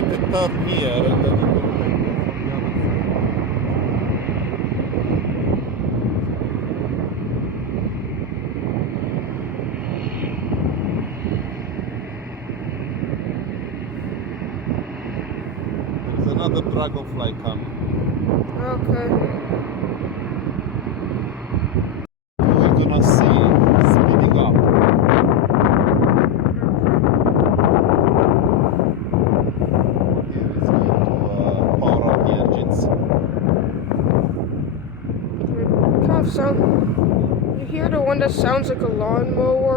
make a turn here and then it will go from the other side. There's another dragonfly coming. Okay. We're gonna see it speeding up. Here it's going to power up the engines. Kind of sound. You hear the one that sounds like a lawnmower?